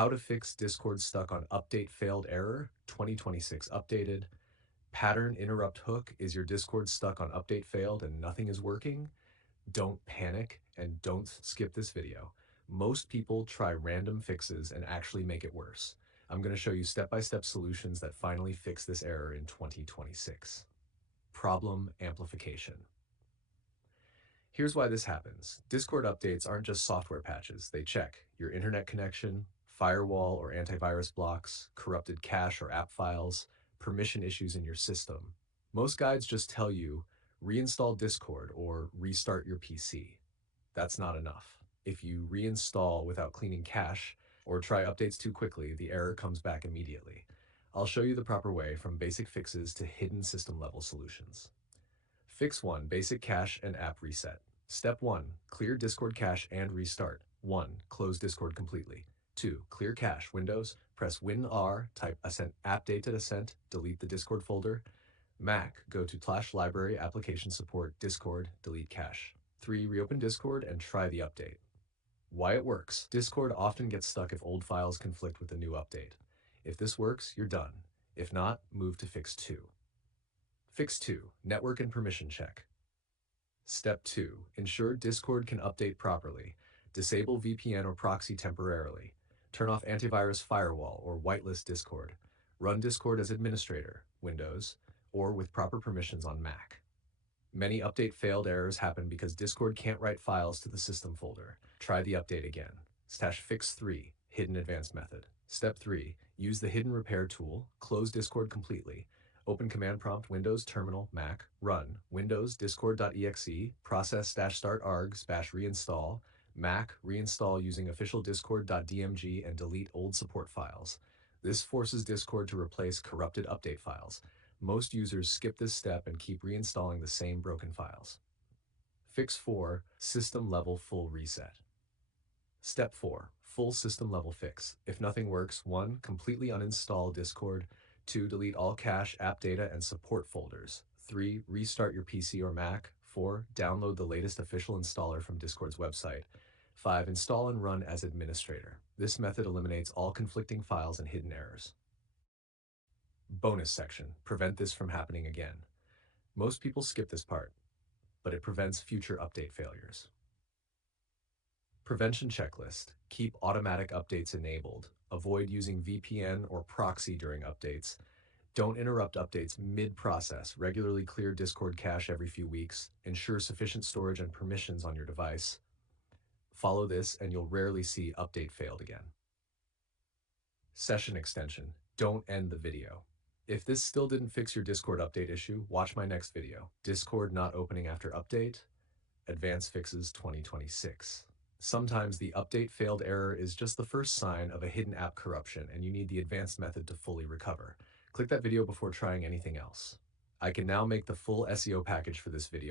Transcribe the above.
How to fix Discord stuck on update failed error, 2026 updated. Pattern interrupt hook. Is your Discord stuck on update failed and nothing is working? Don't panic and don't skip this video. Most people try random fixes and actually make it worse. I'm going to show you step-by-step solutions that finally fix this error in 2026. Problem amplification. Here's why this happens. Discord updates aren't just software patches. They check your internet connection, firewall or antivirus blocks, corrupted cache or app files, permission issues in your system. Most guides just tell you reinstall Discord or restart your PC. That's not enough. If you reinstall without cleaning cache or try updates too quickly, the error comes back immediately. I'll show you the proper way from basic fixes to hidden system level solutions. Fix 1. Basic cache and app reset. Step 1. Clear Discord cache and restart. 1. Close Discord completely. 2. Clear cache. Windows, press Win-R, type ascent app data ascent, delete the Discord folder. Mac, go to Flash Library, Application Support, Discord, delete cache. 3. Reopen Discord and try the update. Why it works. Discord often gets stuck if old files conflict with the new update. If this works, you're done. If not, move to Fix 2. Fix 2. Network and permission check. Step 2. Ensure Discord can update properly. Disable VPN or proxy temporarily. Turn off antivirus firewall or whitelist Discord. Run Discord as administrator, Windows, or with proper permissions on Mac. Many update failed errors happen because Discord can't write files to the system folder. Try the update again. Fix 3. Hidden advanced method. Step 3. Use the hidden repair tool. Close Discord completely. Open command prompt Windows terminal Mac, run Windows discord.exe, process-start args -reinstall, Mac, reinstall using official discord.dmg and delete old support files. This forces Discord to replace corrupted update files. Most users skip this step and keep reinstalling the same broken files. Fix 4. System level full reset. Step 4. Full system level fix. If nothing works, 1. Completely uninstall Discord. 2. Delete all cache, app data, and support folders. 3. Restart your PC or Mac. 4. Download the latest official installer from Discord's website. 5. Install and run as administrator. This method eliminates all conflicting files and hidden errors. Bonus section. Prevent this from happening again. Most people skip this part, but it prevents future update failures. Prevention checklist. Keep automatic updates enabled. Avoid using VPN or proxy during updates. Don't interrupt updates mid-process. Regularly clear Discord cache every few weeks. Ensure sufficient storage and permissions on your device. Follow this and you'll rarely see update failed again. Session extension. Don't end the video. If this still didn't fix your Discord update issue, watch my next video. Discord not opening after update. Advanced Fixes 2026. Sometimes the update failed error is just the first sign of a hidden app corruption and you need the advanced method to fully recover. Click that video before trying anything else. I can now make the full SEO package for this video.